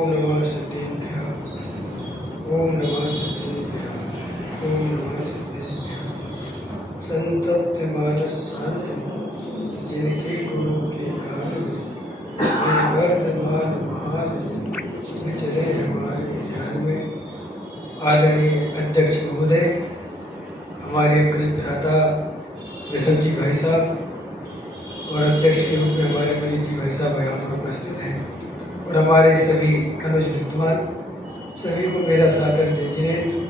ओम नमः सत्येभ्यः। ओम नमः सत्येभ्यः। ओम नमः सत्येभ्यः। संतप्त मानस शांत जिनके गुणों के गान में ये वर्तमान महान विचरे हमारे ध्यान में। आदरणीय अध्यक्ष महोदय, हमारे गृह भ्राता विषम जी भाई साहब और अध्यक्ष के रूप में हमारे मनीष जी भाई साहब यहाँ पर उपस्थित हैं, और हमारे सभी अनुज विद्वान, सभी को मेरा सादर जय जिनेन्द्र।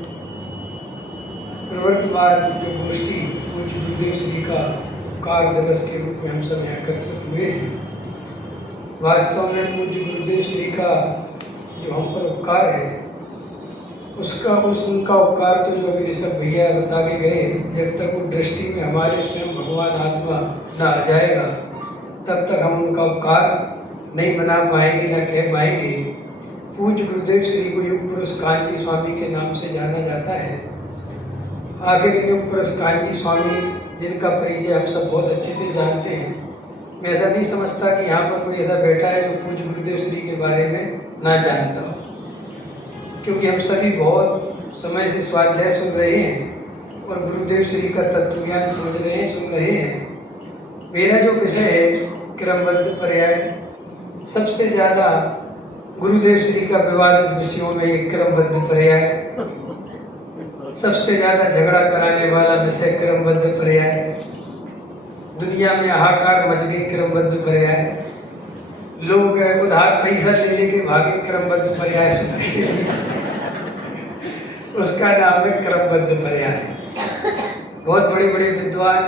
प्रवर्तमान जो गोष्ठी पूज्य गुरुदेव श्री का उपकार दिवस के रूप में हम सब यहाँ एकत्रित हुए हैं, वास्तव में पूज्य गुरुदेव श्री का जो हम पर उपकार है उनका उपकार तो जो अभी ऋषभ भैया बता के गए, जब तक वो दृष्टि में हमारे स्वयं भगवान आत्मा न आ जाएगा तब तक हम उनका उपकार नहीं बना पाएंगे, न कह पाएंगे। पूज्य गुरुदेव श्री को युग पुरुष कांची स्वामी के नाम से जाना जाता है। आखिर युग पुरुष कांची स्वामी जिनका परिचय हम सब बहुत अच्छे से जानते हैं, मैं ऐसा नहीं समझता कि यहाँ पर कोई ऐसा बैठा है जो पूज्य गुरुदेव श्री के बारे में ना जानता हो, क्योंकि हम सभी बहुत समय से स्वाध्याय सुन रहे हैं और गुरुदेव श्री का तत्व ज्ञान समझ रहे हैं, सुन रहे हैं। मेरा जो विषय है क्रमबद्ध पर्याय, सबसे ज़्यादा गुरुदेव श्री का विवादित विषयों में एक क्रमबद्ध पर्याय, सबसे ज़्यादा झगड़ा कराने वाला विषय क्रमबद्ध पर्याय, दुनिया में हाहाकार मच गई क्रमबद्ध पर्याय, लोग उधार पैसा ले लेके भागे क्रमबद्ध पर्याय सुनने, उसका नाम है क्रमबद्ध पर्याय। बहुत बड़े बड़े विद्वान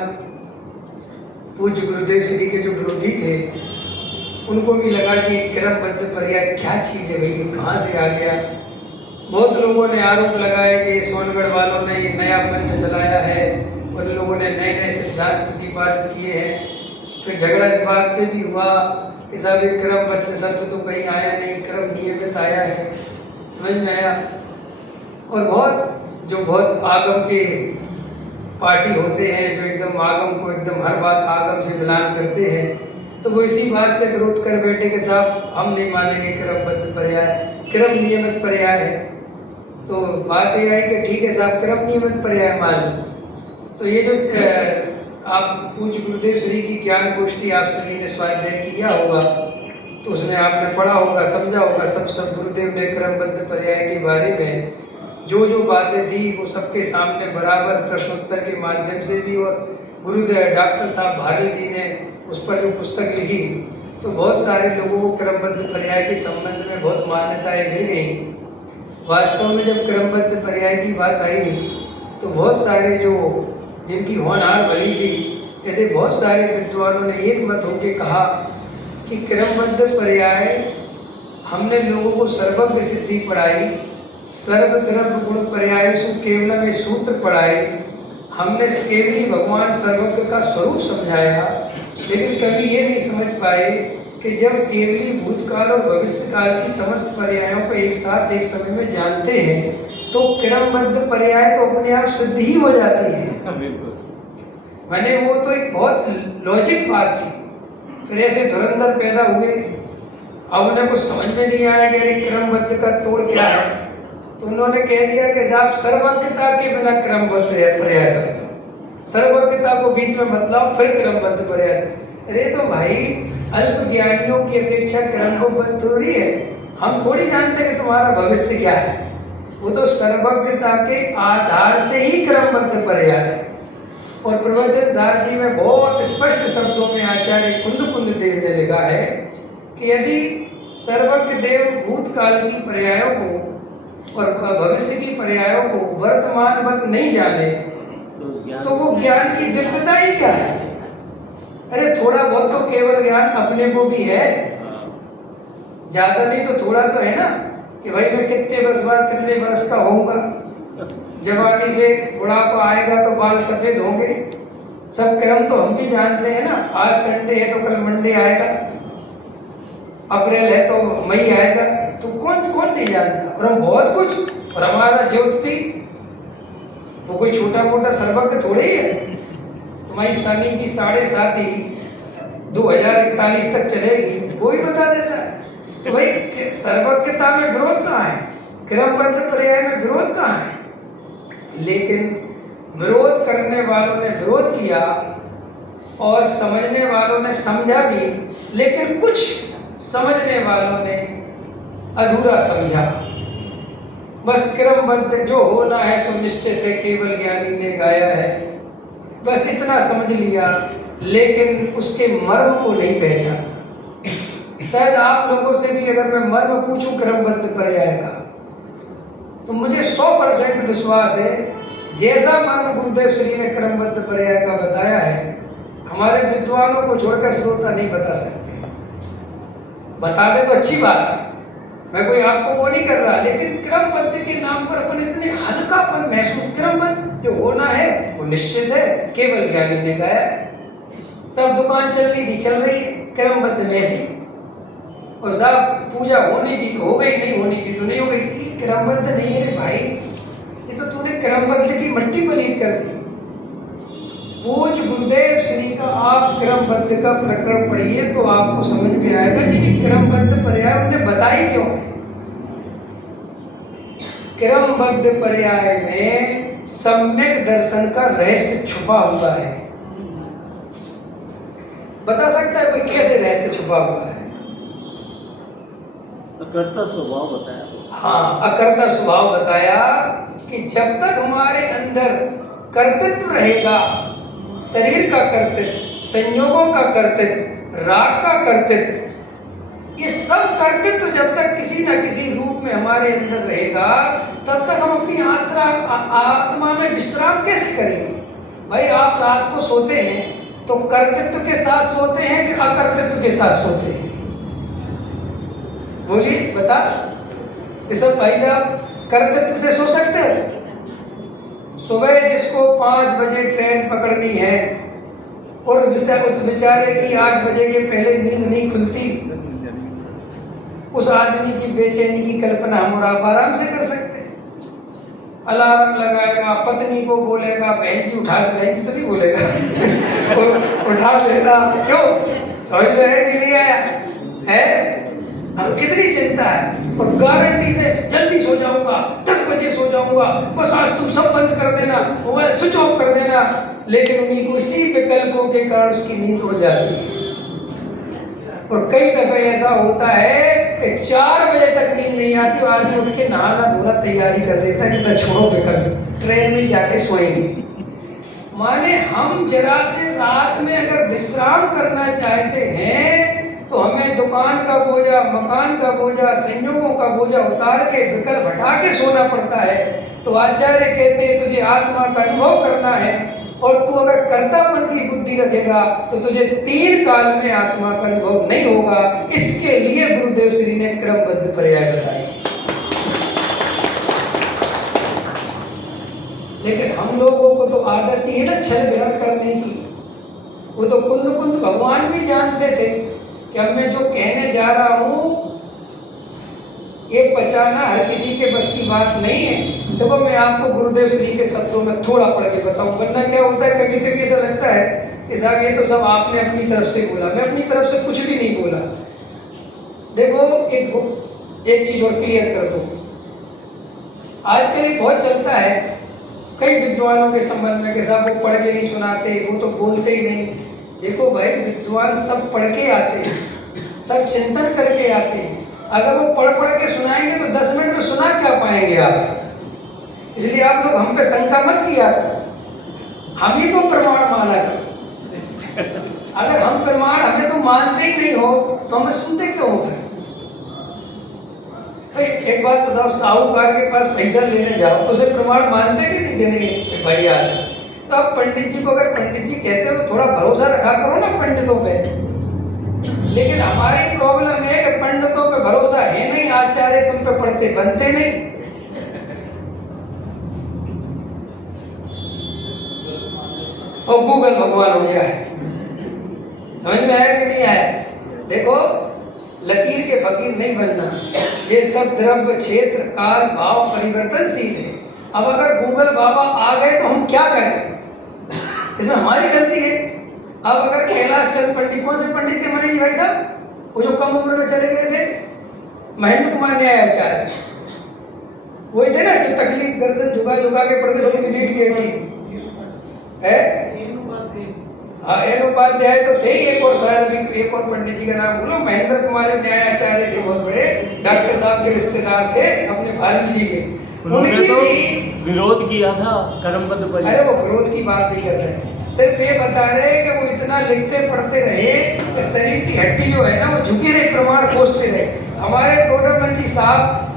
पूज्य गुरुदेव श्री के जो विरोधी थे उनको भी लगा कि क्रमबद्ध पर्याय क्या चीज़ है भाई, ये कहाँ से आ गया। बहुत लोगों ने आरोप लगाया कि सोनगढ़ वालों ने ये नया पंथ चलाया है, उन लोगों ने नए नए सिद्धांत प्रतिपादित किए हैं। फिर झगड़ा इस बात पे भी हुआ कि साहब ये क्रमबद्ध शब्द तो कहीं आया नहीं, क्रम नियमित आया है, समझ में आया। और बहुत आगम के पार्टी होते हैं जो एकदम आगम को एकदम हर बात आगम से मिलान करते हैं, तो वो इसी बात से विरोध कर बैठे कि साहब हम नहीं मानेंगे क्रमबद्ध पर्याय, क्रम नियमित पर्याय है। तो बात यह है कि ठीक है साहब क्रम नियमित पर्याय मान लो। तो ये जो आप पूज्य गुरुदेव श्री की ज्ञान गोष्ठी आप सभी ने स्वाध्याय किया होगा, तो उसमें आपने पढ़ा होगा, समझा होगा, सब गुरुदेव ने क्रमबद्ध पर्याय के बारे में जो बातें थी वो सबके सामने बराबर प्रश्नोत्तर के माध्यम से भी, और गुरुदेव डॉक्टर साहब भारल जी ने उस पर जो पुस्तक लिखी, तो बहुत सारे लोगों को क्रमबद्ध पर्याय के संबंध में बहुत मान्यताएं गिर गई। वास्तव में जब क्रमबद्ध पर्याय की बात आई तो बहुत सारे जो जिनकी होनहार भली थी, ऐसे बहुत सारे विद्वानों ने एक मत होकर कहा कि क्रमबद्ध पर्याय हमने लोगों को सर्वज्ञ सिद्धि पढ़ाई, सर्वद्रव्य गुण पर्यायसु केवलम सूत्र पढ़ाए, हमने केवली भगवान सर्वज्ञ का स्वरूप समझाया, लेकिन कभी ये नहीं समझ पाए कि जब केवली भूतकाल और भविष्य काल की समस्त पर्यायों को एक साथ एक समय में जानते हैं तो क्रमबद्ध पर्याय तो अपने आप सिद्ध ही हो जाती है। मैंने वो तो एक बहुत लॉजिक बात थी। फिर ऐसे धुरंधर पैदा हुए, अब उन्हें कुछ समझ में नहीं आया कि क्रमबद्ध का तोड़ क्या है, तो उन्होंने कह दिया कि साहब सर्वज्ञता के बिना क्रमबद्ध पर्याय समझो, सर्वज्ञता को बीच में मत लाओ फिर क्रमबद्ध पर्याय। अरे तो भाई अल्प ज्ञानियों की अपेक्षा क्रमबद्ध थोड़ी है, हम थोड़ी जानते कि तुम्हारा भविष्य क्या है, वो तो सर्वज्ञता के आधार से ही क्रमबद्ध पर्याय है। और प्रवचन सार जी में बहुत स्पष्ट शब्दों में आचार्य कुंद देव ने लिखा है कि यदि सर्वज्ञ देव भूतकाल की पर्यायों को और भविष्य की पर्यायों को वर्तमानवत नहीं जाने तो वो ज्ञान की दिव्यता ही क्या है। अरे थोड़ा बहुत तो केवल ज्ञान अपने को भी है, ज्यादा नहीं तो थोड़ा तो है ना, कि भाई मैं कितने वर्ष बाद कितने वर्ष का होऊंगा, जवानी से बुढ़ापा आएगा तो बाल सफेद होंगे, सब क्रम तो हम भी जानते हैं ना। आज संडे है तो कल मंडे आएगा, अप्रैल है तो मई आएगा, तो कौन नहीं जानता। और हम बहुत कुछ, और हमारा ज्योतिषी वो कोई छोटा मोटा सर्वज्ञ थोड़े ही है। तुम्हारी स्थानीय की 7.5 2041 तक चलेगी, वो ही बता देता है। तो भाई सर्वज्ञता में विरोध कहाँ है, क्रमबद्ध पर्याय में विरोध कहाँ है? लेकिन विरोध करने वालों ने विरोध किया और समझने वालों ने समझा भी, लेकिन कुछ समझने वालों ने अधूरा समझा। बस क्रमबद्ध जो होना है सुनिश्चित है, केवल ज्ञानी ने गाया है, बस इतना समझ लिया, लेकिन उसके मर्म को नहीं पहचाना। शायद आप लोगों से भी अगर मैं मर्म पूछूं क्रमबद्ध पर्याय का, तो मुझे 100% विश्वास है जैसा मर्म गुरुदेव श्री ने क्रमबद्ध पर्याय का बताया है, हमारे विद्वानों को छोड़कर श्रोता नहीं बता सकते। बता दे तो अच्छी बात है, मैं कोई आपको वो नहीं कर रहा, लेकिन क्रमबद्ध के नाम पर अपन इतने हल्कापन महसूस। क्रमबद्ध जो होना है वो निश्चित है, केवल ज्ञानी ने गाया है। सब दुकान चल रही थी, चल रही है क्रमबद्ध में से, और सब पूजा होनी थी तो हो गई, नहीं होनी थी तो नहीं हो गई। क्रमबद्ध नहीं है रे भाई, ये तो तूने क्रमबद्ध की मट्टी पलीत कर दी। पूज गुरुदेव श्री का आप क्रमबद्ध का प्रकरण पढ़िए तो आपको समझ में आएगा कि क्रमबद्ध पर्याय उन्होंने बताई क्यों है। क्रमबद्ध पर्याय में सम्यक दर्शन का रहस्य छुपा हुआ है। बता सकता है कोई कैसे रहस्य छुपा हुआ है? अकर्ता स्वभाव बताया। हाँ, अकर्ता स्वभाव बताया कि जब तक हमारे अंदर कर्तृत्व रहेगा, शरीर का कर्तृत्व, संयोगों का कर्तृत्व, राग का कर्तृत्व, ये सब कर्तृत्व जब तक किसी न किसी रूप में हमारे अंदर रहेगा, तब तक हम अपनी आत्मा में विश्राम कैसे करेंगे? भाई आप रात को सोते हैं तो कर्तृत्व के साथ सोते हैं कि अकर्तृत्व के साथ सोते हैं? बोलिए, बता सब भाई साहब, कर्तृत्व से सो सकते हो? सुबह जिसको 5 बजे ट्रेन पकड़नी है और उस बेचारे की 8 बजे के पहले नींद नहीं खुलती, उस आदमी की बेचैनी की कल्पना हम और आप आराम से कर सकते हैं। अलार्म लगाएगा, पत्नी को बोलेगा बहन जी उठा दे, बहन जी तो नहीं बोलेगा उठा देना, क्यों? समझ में है कि नहीं आया है? अब कितनी चिंता है, और गारंटी से जल्दी सो जाऊंगा, 10 बजे सो जाऊंगा, बस आज तुम सब बंद कर देना, मोबाइल स्विच ऑफ कर देना। लेकिन उन्हीं को उसी विकल्पों के कारण उसकी नींद हो जाती है। और कई दफे ऐसा होता है कि 4 बजे तक नींद नहीं आती, आदमी उठ के नहाना धोना तैयारी कर देता है कि छोड़ो विकल्प, ट्रेन में जाके सोएंगे। माने हम जरा से रात में अगर विश्राम करना चाहते हैं तो हमें दुकान का बोझा, मकान का बोझा, संयोगों का बोझा उतार के विकल्प हटा के सोना पड़ता है। तो आचार्य कहते हैं तुझे आत्मा का अनुभव करना है, और तू अगर कर्तापन की बुद्धि रखेगा तो तुझे 3 काल में आत्मा का अनुभव नहीं होगा। इसके लिए गुरुदेव श्री ने क्रमबद्ध पर्याय बताए। लेकिन हम लोगों को तो आदत ही है ना छल ग्रहण करने की। वो तो कुंद कुंद भगवान भी जानते थे कि अब मैं जो कहने जा रहा हूँ ये पचाना हर किसी के बस की बात नहीं है। देखो मैं आपको गुरुदेव श्री के शब्दों में थोड़ा पढ़ के बताऊं, वरना क्या होता है कभी कभी ऐसा लगता है कि साहब ये तो सब आपने अपनी तरफ से बोला, मैं अपनी तरफ से कुछ भी नहीं बोला। देखो एक चीज और क्लियर कर दूं, आजकल ये बहुत चलता है कई विद्वानों के संबंध में कि साहब वो पढ़ के नहीं सुनाते, वो तो बोलते ही नहीं। देखो भाई, विद्वान सब पढ़ के आते हैं, सब चिंतन करके आते हैं। अगर वो पढ़ के सुनाएंगे तो 10 मिनट में सुना क्या पाएंगे आप? इसलिए आप लोग हम पे शंका मत किया करो, हम ही को प्रमाण माना करो। अगर हम प्रमाण हमें तो मानते ही नहीं हो तो हमें सुनते क्यों हो? एक बात बताओ, साहूकार के पास पैसा लेने जाओ तो उसे प्रमाण मानते कि नहीं देने बढ़िया है? तो आप पंडित जी को अगर पंडित जी कहते हो तो थोड़ा भरोसा रखा करो ना पंडितों पे। लेकिन हमारी प्रॉब्लम है कि पंडितों पे भरोसा है नहीं, आचार्य तुम पे पढ़ते बनते नहीं। और गूगल भगवान हो गया है। समझ में आया कि नहीं आया? देखो, लकीर के फकीर नहीं बनना। ये सब द्रव्य क्षेत्र काल भाव परिवर्तनशील है। अब अगर गूगल बाबा आ गए तो हम क्या करें? इसमें हमारी गलती है। अब अगर कैलाश चंद पंडित, कौन से पंडित थे मनीष भाई साहब, वो जो कम उम्र में चले गए थे, महेंद्र कुमार न्यायाचार्य, वही थे ना जो तकलीफ गर्दन झुका झुका के पढ़ते थे मिनट की हड्डी है। हाँ, एन उपाध्याय तो थे ही, एक और शायद एक और पंडित जी का नाम बोलो, महेंद्र कुमार न्यायाचार्य थे, बहुत बड़े डॉक्टर साहब के रिश्तेदार थे अपने भाली जी के। उन्होंने तो विरोध किया था कर्मबद्ध परियाय। अरे वो विरोध की बात नहीं कर रहे, सिर्फ ये बता रहे हैं कि वो इतना लिखते पढ़ते रहे कि शरीर की हड्डी जो है ना वो झुकी रही, प्रमाण खोजते रहे। हमारे टोडरमल जी साहब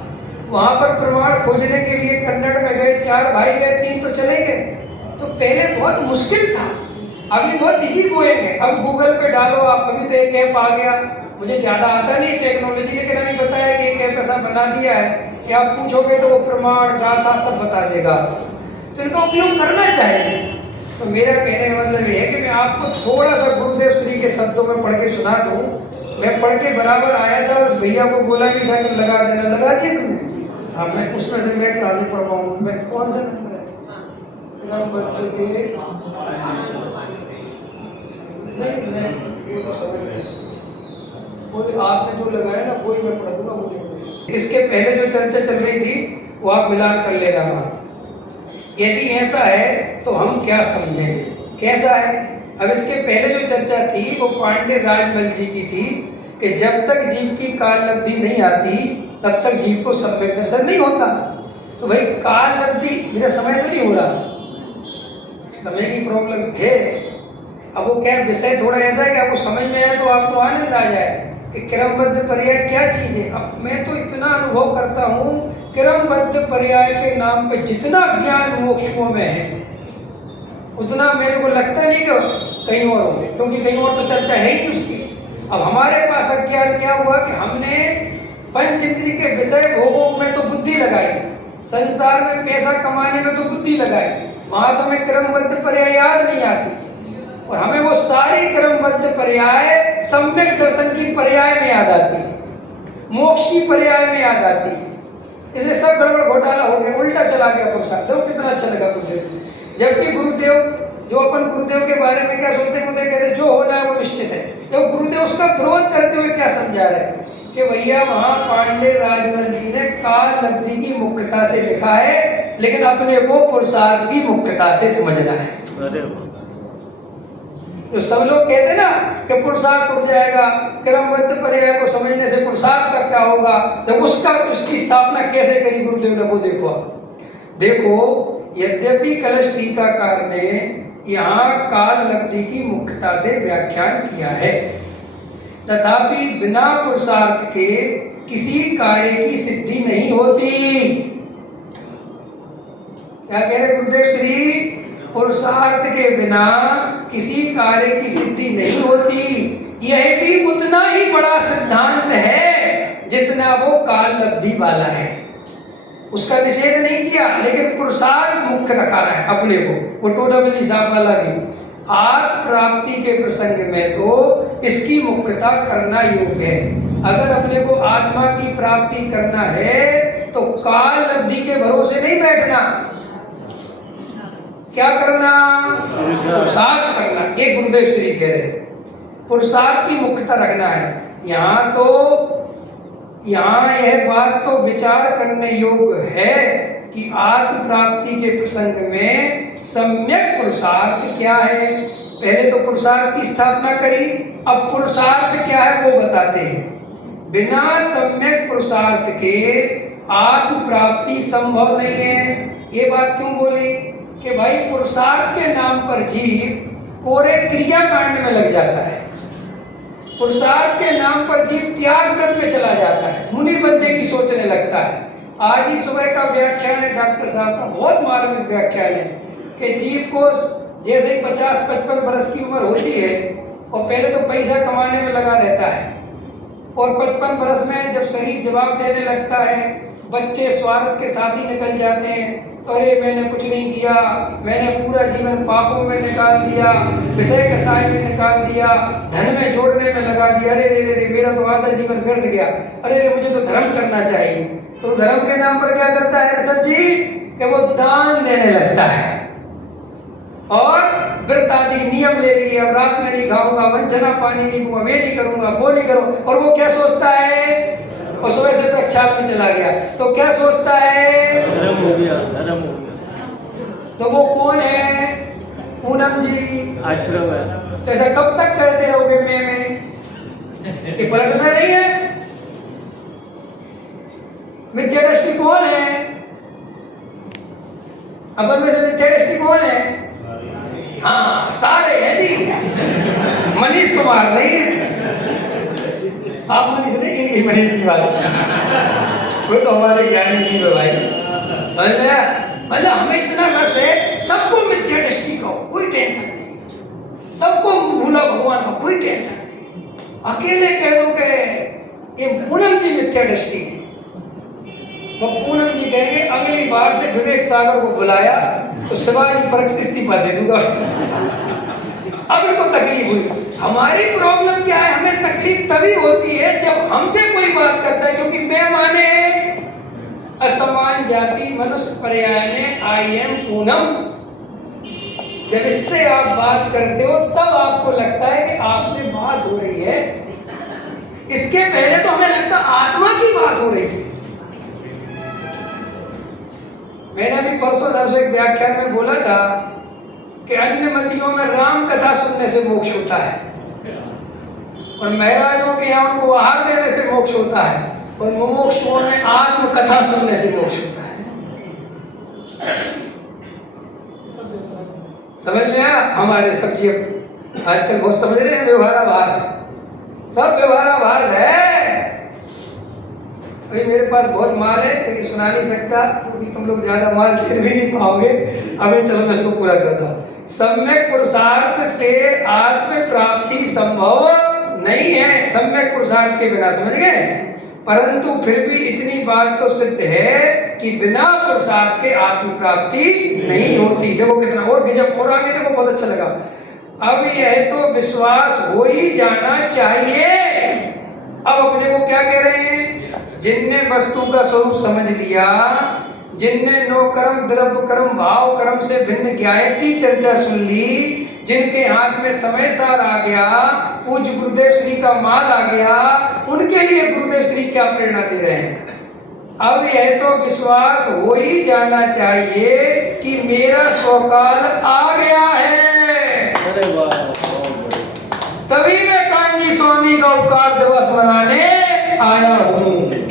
वहाँ पर प्रमाण खोजने के लिए कन्नड़ में गए, 4 भाई गए, 3 तो चले गए। तो पहले बहुत मुश्किल था, अभी बहुत इजी गोइंग है। अब गूगल पे डालो आप, अभी तो एक ऐप आ गया, मुझे ज़्यादा आता नहीं टेक्नोलॉजी, लेकिन अभी बताया कि एक ऐप ऐसा बना दिया है कि आप पूछोगे तो वो प्रमाण गाथा सब बता देगा, तो इनका उपयोग करना चाहिए। तो मेरा कहने का मतलब ये है कि मैं आपको थोड़ा सा गुरुदेव श्री के शब्दों में पढ़ के सुना दूँ। मैं पढ़ के बराबर आया था और उस भैया को बोला भी था कि लगा देना, लगा दिया तुमने? हाँ, मैं उसमें से मैं कहाँ से पढ़ पाऊँ, मैं कौन सा नंबर है क्रमबद्ध के नहीं, तो समझ गए। बोले आपने जो लगाया ना वही मैं पढ़ दूंगा, मुझे इसके पहले जो चर्चा चल रही थी वो आप मिलान कर लेना वहाँ। यदि ऐसा है तो हम क्या समझें, कैसा है? अब इसके पहले जो चर्चा थी वो पांडे राजमल जी की थी कि जब तक जीव की काल लब्धि नहीं आती तब तक जीव को सम्यक दर्शन नहीं होता। तो भाई काल लब्धि, मेरा समय तो नहीं हो रहा, समय की प्रॉब्लम है। अब वो क्या विषय थोड़ा ऐसा है कि आपको समझ में आए तो आपको आनंद आ जाए कि क्रमबद्ध पर्याय क्या चीज है। अब मैं तो इतना अनुभव करता हूँ, क्रमबद्ध पर्याय के नाम पे जितना ज्ञान मोक्षों में है उतना मेरे को लगता नहीं कि कहीं और हो, क्योंकि कहीं और तो चर्चा है ही नहीं उसकी। अब हमारे पास अज्ञान क्या हुआ कि हमने पंच इंद्रिय के विषय भोगों में तो बुद्धि लगाई, संसार में पैसा कमाने में तो बुद्धि लगाई, वहां तो हमें क्रमबद्ध पर्याय याद नहीं आती, और हमें वो सारी क्रमबद्ध पर्याय सम्यक दर्शन की पर्याय में याद आती है, मोक्ष की पर्याय में याद आती है। इसलिए सब गड़बड़ घोटाला हो गया, उल्टा चला गया पुरुषार्थ। देखो कितना अच्छा लगा गुरुदेव। जबकि गुरुदेव जो अपन गुरुदेव के बारे में क्या सोचते हैं, कहते हैं जो होना है वो निश्चित है। तो गुरुदेव उसका विरोध करते हुए क्या समझा रहे हैं कि भैया वहां पांडे राजमल जी ने काल लब्धि की मुख्यता से लिखा है, लेकिन अपने को पुरुषार्थ की मुख्यता से समझना है। तो सब लोग कहते हैं ना कि पुरुषार्थ उड़ जाएगा, क्रमबद्ध पर्याय को समझने से पुरुषार्थ का क्या होगा, तो उसकी स्थापना कैसे करी गुरुदेव ने, वो देखो आप। देखो, यद्यपि कलश टीकाकार ने यहाँ काल लब्धि की मुख्यता से व्याख्यान किया है, तथापि बिना पुरुषार्थ के किसी कार्य की सिद्धि नहीं होती। क्या कह रहे गुरुदेव श्री? पुरुषार्थ के बिना किसी कार्य की सिद्धि नहीं होती। यह भी उतना ही बड़ा सिद्धांत है जितना वो काल लब्धि वाला है। उसका निषेध नहीं किया, लेकिन पुरुषार्थ मुख्य रखा है अपने को। वो टोडामली साहब वाला भी आत्म प्राप्ति के प्रसंग में तो इसकी मुख्यता करना योग्य है। अगर अपने को आत्मा की प्राप्ति करना है तो काल लब्धि के भरोसे नहीं बैठना, क्या करना? पुरुषार्थ करना। एक गुरुदेव श्री कह रहे पुरुषार्थ की मुख्यता रखना है। यहाँ यह बात तो विचार करने योग्य है कि आत्म प्राप्ति के प्रसंग में सम्यक पुरुषार्थ क्या है। पहले तो पुरुषार्थ की स्थापना करी, अब पुरुषार्थ क्या है वो बताते हैं। बिना सम्यक पुरुषार्थ के आत्म प्राप्ति संभव नहीं है। ये बात क्यों बोली कि भाई पुरुषार्थ के नाम पर जीव कोरे क्रिया कांड में लग जाता है। पुरुषार्थ के नाम पर जीव त्याग व्रत में चला जाता है, मुनि बनने की सोचने लगता है। आज ही सुबह का व्याख्यान है डॉक्टर साहब का, बहुत मार्मिक व्याख्यान है कि जीव को जैसे ही 50-55 वर्ष की उम्र होती है और पहले तो पैसा कमाने में लगा रहता है, और 55 वर्ष में जब शरीर जवाब देने लगता है, बच्चे स्वार्थ के साथ ही निकल जाते हैं। तो अरे मैंने कुछ नहीं किया, मैंने पूरा जीवन पापों में निकाल दिया, विषय कसाय में निकाल दिया, धन में जोड़ने में लगा दिया, अरे रे रे मेरा तो आधा जीवन व्यर्थ गया, अरे रे मुझे तो धर्म करना चाहिए। तो धर्म के नाम पर क्या करता है ऋषभ जी कि वो दान देने लगता है और व्रत आदि नियम ले लिए, अब रात में नहीं खाऊंगा, वंचना पानी नहीं पीऊंगा, वे नहीं करूंगा, वो नहीं करूंगा। और वो क्या सोचता है? और सुबह से प्रक्षाल में चला गया, तो क्या सोचता है? धर्म हो गया, धर्म हो गया। तो वो कौन है? पूनम जी आश्रम है। तो ऐसा कब तक करते रहोगे में? ये पलटना नहीं है। मिथ्या दृष्टि कौन है? अपन में से मिथ्या दृष्टि कौन है? हाँ, सारे हैं जी। मनीष कुमार नहीं है। आप मनीष नहीं है, मनीष की बात कोई तो हमारे ज्ञानी जी है भाई। मतलब हमें इतना रस है, सबको मिथ्या दृष्टि का कोई टेंशन नहीं, सबको भूला भगवान का कोई टेंशन नहीं। अकेले कह दो कि ये पूनम जी मिथ्या दृष्टि है, तो पूनम जी कहेंगे अगली बार से विवेक सागर को बुलाया तो शिवाजी परख से इस्तीफा दे दूंगा। अब इनको तकलीफ हुई। हमारी प्रॉब्लम क्या है? हमें तकलीफ तभी होती है जब हमसे कोई बात करता है, क्योंकि मैं माने असमान जाति मनुष्य पर्याय में आई एम पूनम। जब इससे आप बात करते हो तब आपको लगता है कि आपसे बात हो रही है। इसके पहले तो हमें लगता आत्मा की बात हो रही है। मैंने अभी परसों नरसों एक व्याख्यान में बोला था कि अन्य मतियों में राम कथा सुनने से मोक्ष होता है, और महाराजों के यहाँ उनको आहार देने से मोक्ष होता है, और मुमुक्षुओं में आत्म कथा सुनने से मोक्ष होता है। समझ में आया? हमारे सब्जी आजकल बहुत समझ रहे हैं व्यवहाराभास, सब व्यवहाराभास है। अभी मेरे पास बहुत माल है, लेकिन सुना नहीं सकता क्योंकि तुम लोग ज्यादा माल खेल भी नहीं पाओगे। अभी चलो मैं इसको पूरा करता हूँ। सम्यक पुरुषार्थ से आत्म प्राप्ति संभव नहीं है, सम्यक पुरुषार्थ के बिना, समझ गए? परंतु फिर भी इतनी बात तो सिद्ध है कि बिना पुरुषार्थ के आत्म प्राप्ति नहीं होती। देखो कितना और जब और आगे देखो, बहुत अच्छा लगा। अब यह तो विश्वास हो ही जाना चाहिए। अब अपने को क्या कह रहे हैं? जिनने वस्तु का स्वरूप समझ लिया, जिनने नो कर्म द्रव्य कर्म भाव कर्म से भिन्न ज्ञान की चर्चा सुन ली, जिनके हाथ में समय सार आ गया, पूज्य गुरुदेव श्री का माल आ गया, उनके लिए गुरुदेव श्री क्या प्रेरणा दे रहे हैं? अब यह तो विश्वास हो ही जाना चाहिए कि मेरा स्वकाल आ गया है। अरे वाह, तभी मैं कांजी स्वामी का उपकार दिवस मनाने आया हूँ।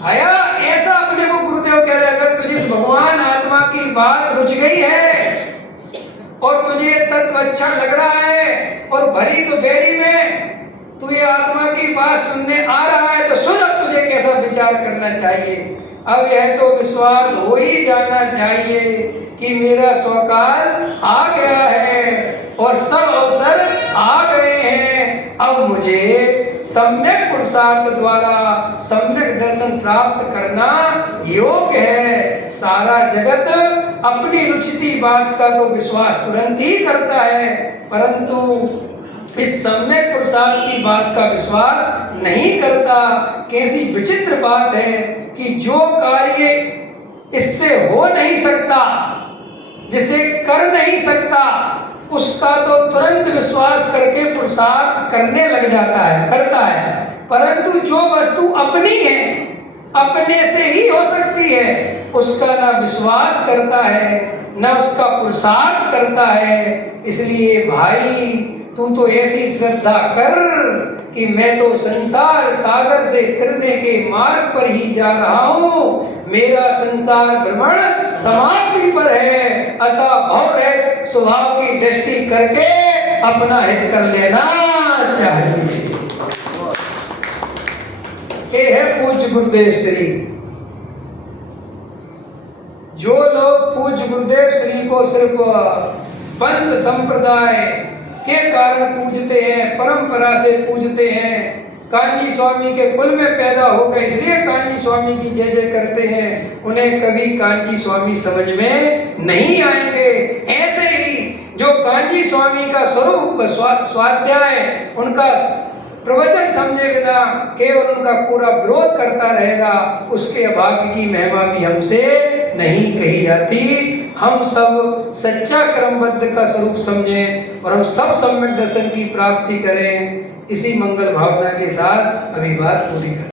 आया ऐसा अपने को गुरुदेव कह रहे, अगर तुझे इस भगवान आत्मा की बात रुच गई है और तुझे तत्व अच्छा लग रहा है और भरी दोपहरी में तू ये आत्मा की बात सुनने आ रहा है, तो सुन अब तुझे कैसा विचार करना चाहिए। अब यह तो विश्वास हो ही जाना चाहिए कि मेरा स्वकाल आ गया है और सब अवसर आ गए हैं। अब मुझे सम्यक पुरुषार्थ द्वारा सम्यक दर्शन प्राप्त करना योग्य है। सारा जगत अपनी रुचिति बात का तो विश्वास तुरंत ही करता है, परंतु इस सम्यक पुरुषार्थ की बात का विश्वास नहीं करता। कैसी विचित्र बात है कि जो कार्य इससे हो नहीं सकता, जिसे कर नहीं सकता, उसका तो तुरंत विश्वास करके पुरुषार्थ करने लग जाता है, करता है। परंतु जो वस्तु अपनी है, अपने से ही हो सकती है, उसका ना विश्वास करता है, ना उसका पुरुषार्थ करता है। इसलिए भाई तू तो ऐसी श्रद्धा कर कि मैं तो संसार सागर से तिरने के मार्ग पर ही जा रहा हूँ। मेरा संसार भ्रमण समाप्ति पर है, अतः भवरहित स्वभाव की दृष्टि करके अपना हित कर लेना चाहिए। ये है पूज्य गुरुदेव श्री। जो लोग पूज्य गुरुदेव श्री को सिर्फ पंथ संप्रदाय के कारण पूजते हैं, परंपरा से पूजते हैं, कांजी स्वामी के कुल में पैदा हो गए इसलिए कांजी स्वामी की जय जय करते हैं, उन्हें कभी कांजी स्वामी समझ में नहीं आएंगे। ऐसे ही जो कांजी स्वामी का स्वरूप स्वाध्याय, उनका प्रवचन समझे बिना केवल उनका पूरा विरोध करता रहेगा, उसके अभाग्य की महिमा भी हमसे नहीं कही जाती। हम सब सच्चा क्रमबद्ध का स्वरूप समझें और हम सब सम्यक दर्शन की प्राप्ति करें। इसी मंगल भावना के साथ अभी बात पूरी कर